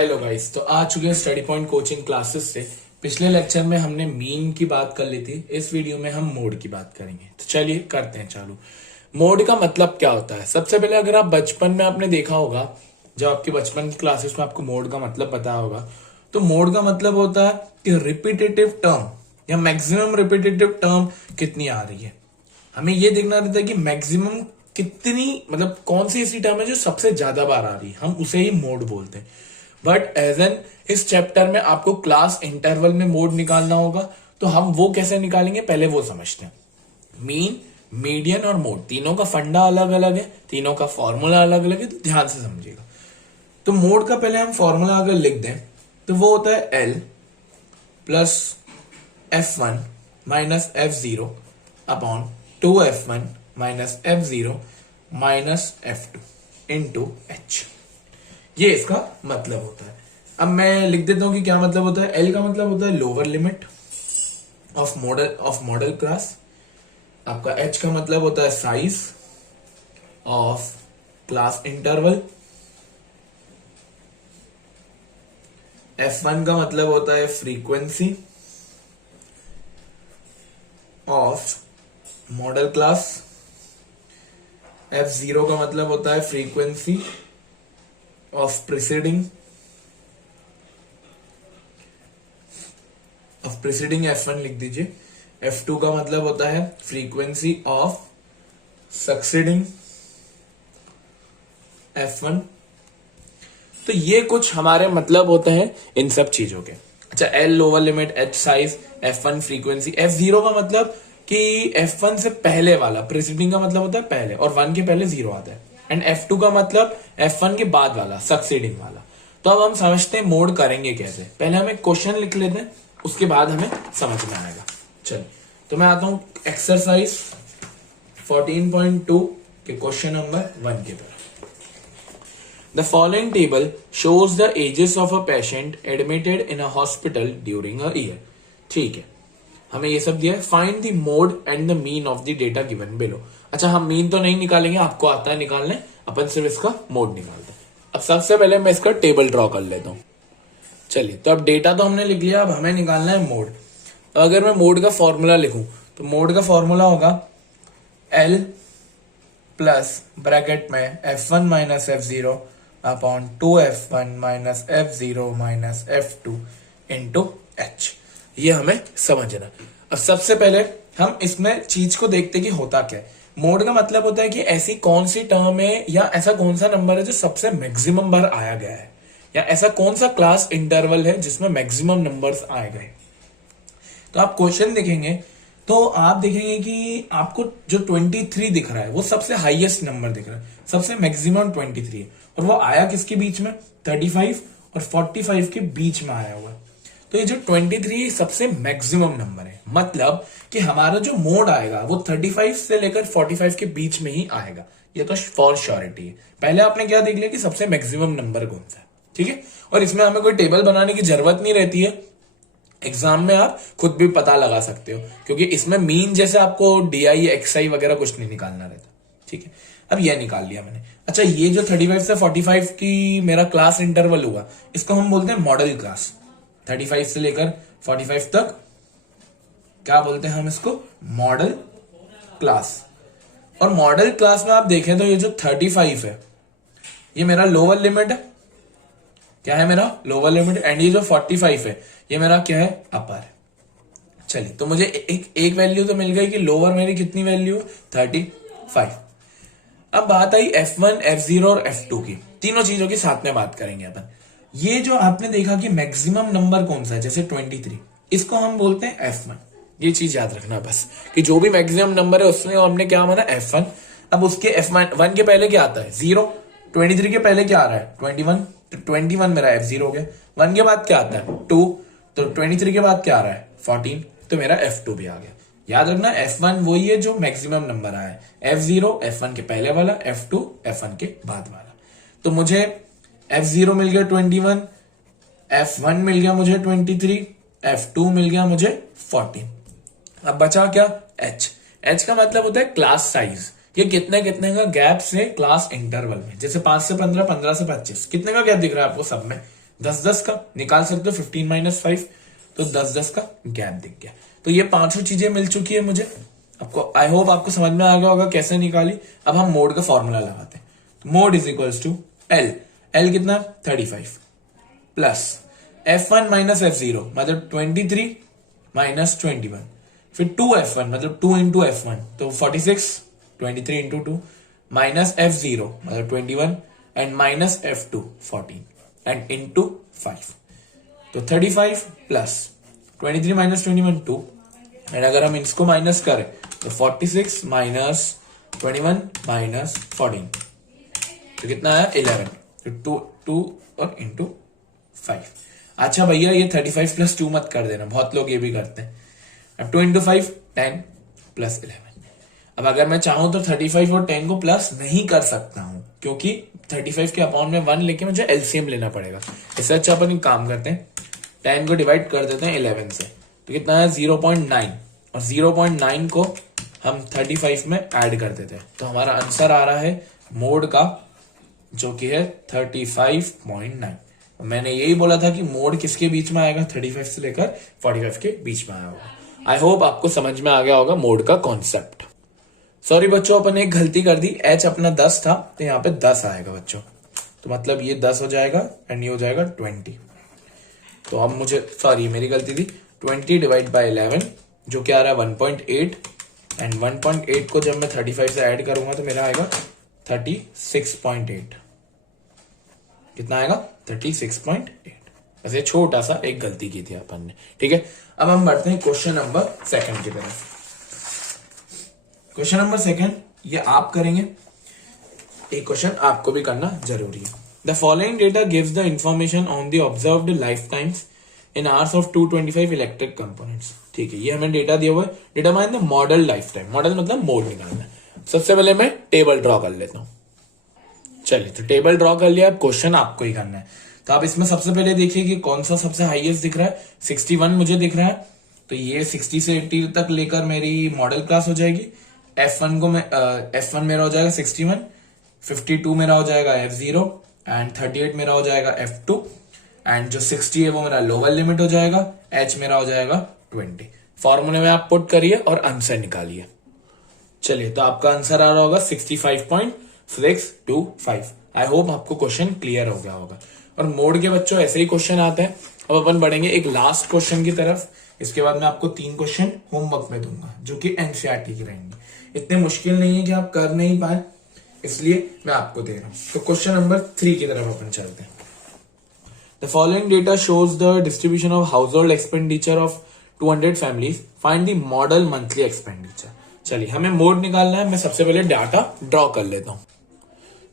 Hello guys, तो आ चुके हैं स्टडी पॉइंट कोचिंग क्लासेस से। पिछले लेक्चर में हमने मीन की बात कर ली थी। इस वीडियो में हम मोड की बात करेंगे। तो चलिए करते हैं चालू। मोड का मतलब क्या होता है? सबसे पहले अगर आप बचपन में आपने देखा होगा, जब आपके बचपन की क्लासेस में आपको मोड का मतलब पता होगा, तो मोड का मतलब होता है कि रिपीटेटिव टर्म या मैक्सिमम रिपीटेटिव टर्म कितनी आ रही है। हमें ये देखना रहता है कि मैक्सिमम कितनी, मतलब कौन सी ऐसी टर्म है जो सबसे ज्यादा बार आ रही है, हम उसे ही मोड बोलते हैं। बट एज एन इस चैप्टर में आपको क्लास इंटरवल में मोड निकालना होगा, तो हम वो कैसे निकालेंगे पहले वो समझते हैं। मीन, मीडियन और मोड तीनों का फंडा अलग अलग है, तीनों का फॉर्मूला अलग अलग है, तो ध्यान से समझिएगा। तो मोड का पहले हम फॉर्मूला अगर लिख दें तो वो होता है L plus F1 minus F0 upon 2F1 minus F0 minus F2 into H। ये इसका मतलब होता है। अब मैं लिख देता हूं कि क्या मतलब होता है। एल का मतलब होता है lower limit of model class. आपका एच का मतलब होता है size of class interval. F1 का मतलब होता है frequency of model class. F0 का मतलब होता है फ्रीक्वेंसी ऑफ प्रिसीडिंग F1 लिख दीजिए। F2 का मतलब होता है फ्रीक्वेंसी ऑफ सक्सीडिंग F1। तो ये कुछ हमारे मतलब होते हैं इन सब चीजों के। अच्छा, L lower limit, H size, F1 frequency. F0 का मतलब कि F1 से पहले वाला, प्रिसीडिंग का मतलब होता है पहले, और 1 के पहले 0 आता है। एंड F2 का मतलब F1 के बाद वाला, सक्सीडिंग वाला। तो अब हम समझते हैं मोड करेंगे कैसे। पहले हम एक क्वेश्चन लिख लेते हैं, उसके बाद हमें समझ में आएगा। चलिए, तो मैं आता हूं एक्सरसाइज 14.2 के क्वेश्चन नंबर 1 के तरफ। The following table shows the ages of a patient admitted in a hospital during a year. ठीक है, हमें ये सब दिया है। Find the mode and the mean of the data given below. अच्छा, हम मीन तो नहीं निकालेंगे, आपको आता है निकालने, अपन सिर्फ इसका मोड निकालते हैं। अब सबसे पहले मैं इसका टेबल ड्रॉ कर लेता हूं। चलिए, तो अब डेटा तो हमने लिख लिया, अब हमें निकालना है मोड। तो अगर मैं मोड का फॉर्मूला लिखूं तो मोड का फॉर्मूला होगा L प्लस ब्रैकेट में F1 minus F0 upon 2F1 minus F0 minus F2 into H। ये हमें समझना। अब सबसे पहले हम इसमें चीज को देखते कि होता क्या है। मोड का मतलब होता है कि ऐसी कौन सी टर्म है या ऐसा कौन सा नंबर है जो सबसे मैक्सिमम बार आया गया है, या ऐसा कौन सा क्लास इंटरवल है जिसमें मैक्सिमम नंबर्स आए गए। तो आप क्वेश्चन देखेंगे तो आप देखेंगे कि आपको जो 23 दिख रहा है वो सबसे हाईएस्ट नंबर दिख रहा है, सबसे मैक्सिमम 23 है। और वो आया किसके बीच में? 35 और 45 के बीच में आया हुआ। तो ये जो 23 सबसे मैक्सिमम नंबर है, मतलब कि हमारा जो मोड आएगा वो 35 से लेकर 45 के बीच में ही आएगा। ये तो फॉर श्योरिटी है। पहले आपने क्या देख लिया कि सबसे मैक्सिमम नंबर कौन सा है, ठीक है। और इसमें हमें कोई टेबल बनाने की जरूरत नहीं रहती है, एग्जाम में आप खुद भी पता लगा सकते हो, क्योंकि इसमें मीन जैसे आपको DI XI वगैरह कुछ नहीं निकालना रहता, ठीक है। अब यह निकाल लिया मैंने। अच्छा, ये जो 35 से 45 की मेरा क्लास इंटरवल हुआ, इसको हम बोलते हैं मॉडल क्लास। 35 से लेकर 45 तक क्या बोलते हैं हम इसको? Model class. और मॉडल क्लास में आप देखें तो ये जो 35 है ये मेरा लोअर लिमिट है। क्या है? मेरा लोअर लिमिट। एंड ये जो 45 है ये मेरा क्या है? अपर है। चलिए, तो मुझे एक वैल्यू तो मिल गई कि लोअर मेरी कितनी वैल्यू है? 35। अब बात आई F1, F0 और F2 की। तीनों चीजों की साथ में बात करेंगे अपन। ये जो आपने देखा कि मैक्सिमम नंबर कौन सा है, जैसे 23, इसको हम बोलते हैं F1। ये चीज याद रखना बस, कि जो भी मैक्सिमम नंबर है उसमें हमने क्या माना? F1। अब उसके F1 के पहले क्या आता है? 0। 23 के पहले क्या आ रहा है? 21। तो 21 मेरा F0 हो गया। 1 के बाद क्या आता है? 2। तो 23 के बाद क्या आ रहा है? 14। तो मेरा F2 भी आ गया। याद रखना, F1 वही है जो मैक्सिमम नंबर आया है। F0 F1 के पहले वाला, F2 F1 के बाद वाला। तो मुझे F0 मिल गया 21, F1 मिल गया मुझे 23, F2 मिल गया मुझे 14। अब बचा क्या? H का मतलब होता है क्लास साइज। ये कितने कितने का गैप से क्लास इंटरवल में, जैसे 5 से 15, 15 से 25, कितने का गैप दिख रहा है आपको सब में? 10-10 का निकाल सकते हो, 15-5, तो 10-10 का गैप दिख गया। तो ये पांचों चीजें मिल चुकी है मुझे आपको। आई होप आपको समझ में आ गया होगा कैसे निकाली। अब हम मोड का फॉर्मूला लगाते हैं। तो mode is equals to L, L कितना 35 प्लस F1 माइनस F0 मतलब 23 माइनस 21, फिर 2F1 मतलब 2 इंटू F1 तो 46, 23 इंटू 2 माइनस F0 मतलब 21 and minus F2 14 and into 5, तो 35 प्लस 23 माइनस 21 2, एंड अगर हम इसको माइनस करें तो 46 माइनस 21 माइनस 14, तो कितना है 11, तो 2 और इंटू 5। अच्छा भैया ये 35 प्लस 2 मत कर देना, बहुत लोग ये भी करते हैं। अब 2 इंटू 5 10 प्लस 11। अब अगर मैं चाहूं तो 35 और 10 को प्लस नहीं कर सकता हूं, क्योंकि 35 के अपॉन में 1 लेके मुझे एलसीएम लेना पड़ेगा। इससे अच्छा अपन एक काम करते हैं, 10 को डिवाइड कर देते हैं 11 से, तो कितना है 0.9, और 0.9 को हम 35 में ऐड कर देते हैं, तो हमारा आंसर आ रहा है मोड का, जो कि है 35.9। मैंने यही बोला था कि मोड किसके बीच में आएगा, 35 से लेकर 45 के बीच में आया होगा। आई होप आपको समझ में आ गया होगा मोड का कॉन्सेप्ट। सॉरी बच्चों, अपन एक गलती कर दी, एच अपना 10 था तो यहाँ पे 10 आएगा बच्चों, तो मतलब ये 10 हो जाएगा एंड ये हो जाएगा 20। तो अब मुझे सॉरी मेरी गलती थी, 20 डिवाइड बाय 11 जो कि आ रहा है 1.8, एंड 1.8 को जब मैं 35 से ऐड करूंगा तो मेरा आएगा 36.8। कितना आएगा 36.8। वैसे छोटा सा एक गलती की थी अपन ने, ठीक है। अब हम बढ़ते हैं क्वेश्चन नंबर 2 की तरफ। क्वेश्चन नंबर 2 ये आप करेंगे, एक क्वेश्चन आपको भी करना जरूरी है। The following data gives the information on the observed life times in hours of 225 electric components. ठीक है, ये हमें डेटा दिया हुआ है। Determine the model life time, model मतलब मोड निकालना है। सबसे पहले मैं टेबल ड्रॉ कर लेता हूं। चलिए, तो टेबल ड्रॉ कर लिया, अब क्वेश्चन आपको ही करना है। तो आप इसमें सबसे पहले देखिए कि कौन सा सबसे हाईएस्ट दिख रहा है। 61 मुझे दिख रहा है, तो ये 60 से 80 तक लेकर मेरी मॉडल क्लास हो जाएगी। F1 को मैं F1 मेरा हो जाएगा 61, 52 मेरा हो जाएगा F0 एंड 38 मेरा हो जाएगा F2, एंड जो 60 है वो मेरा लोअर लिमिट हो जाएगा। H मेरा हो जाएगा 20। फॉर्मूले में आप पुट करिए और आंसर निकालिए। चलिए, तो आपका आंसर आ रहा होगा 65.625। आई होप आपको क्वेश्चन क्लियर हो गया होगा। और मोड के बच्चों ऐसे ही क्वेश्चन आते हैं। अब अपन बढ़ेंगे एक लास्ट क्वेश्चन की तरफ। इसके बाद मैं आपको 3 क्वेश्चन होमवर्क में दूंगा जो कि एनसीईआरटी की रहेंगे। इतने मुश्किल नहीं है कि आप कर नहीं पाए, इसलिए मैं आपको दे रहा हूं। तो क्वेश्चन नंबर 3 की तरफ अपन चलते हैं। The following data shows the distribution of house hold expenditure of 200 families, find the model monthly expenditure. चलिए, हमें मोड निकालना है। मैं सबसे पहले डाटा ड्रॉ कर लेता हूं।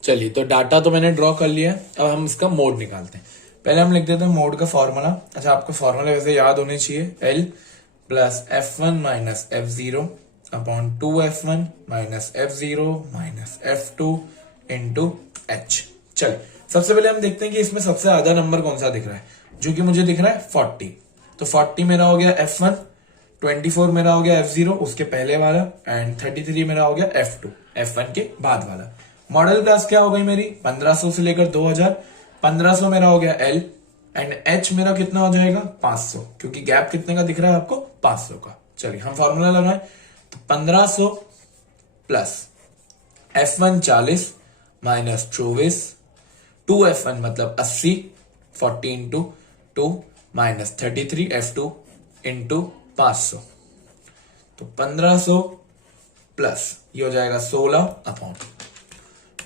चलिए, तो डाटा तो मैंने ड्रॉ कर लिया, अब हम इसका मोड निकालते हैं। पहले हम लिख देते हैं मोड का फॉर्मूला। अच्छा, आपको फॉर्मूला वैसे याद होने चाहिए, L plus F1 minus F0 upon 2F1 minus F0 minus F2 into H। चलिए, सबसे पहले हम देखते हैं कि इसमें सबसे ज्यादा नंबर कौन सा दिख रहा है, जो कि मुझे दिख रहा है 40। तो 40 मेरा हो गया F1, 24 मेरा हो गया F0 उसके पहले वाला, एंड 33 मेरा हो गया F2 F1 के बाद वाला। मॉडल क्लास क्या हो गई मेरी 1500 से लेकर 2000। 1500 मेरा हो गया L, एंड H मेरा कितना हो जाएगा 500, क्योंकि गैप कितने का दिख रहा है आपको 500 का। चलिए, हम फॉर्मूला लगाएं। तो 1500 प्लस F1 40 माइनस 24, 2F1 मतलब 80, 40 इंटू 2 माइनस 33 F2 इंटू 500। तो 1500 प्लस ये हो जाएगा 16 अपॉन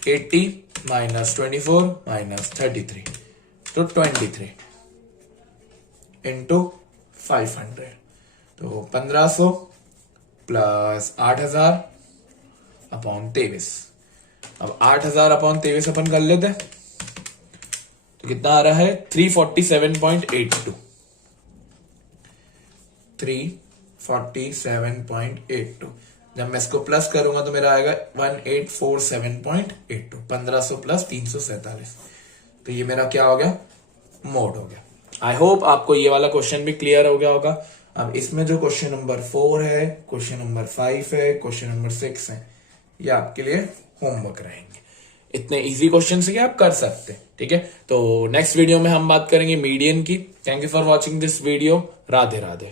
80 माइनस 24 माइनस 33, तो 23 इंटू 500। तो 1500 प्लस 8000 अपॉन 23। अब 8000 अपॉन 23 अपन कर लेते हैं, तो कितना आ रहा है 347.82। 347.82 जब मैं इसको प्लस करूंगा तो मेरा आएगा 1847.82। 1500 प्लस 347, तो ये मेरा क्या हो गया मोड हो गया। आई होप आपको ये वाला क्वेश्चन भी क्लियर हो गया होगा। अब इसमें जो क्वेश्चन नंबर 4 है, क्वेश्चन नंबर 5 है, क्वेश्चन नंबर 6 है, ये आपके लिए होमवर्क रहेंगे। इतने इजी क्वेश्चन से आप कर सकते हैं। ठीक है, तो नेक्स्ट वीडियो में हम बात करेंगे मीडियन की। Thank you for watching this video. Radhe Radhe.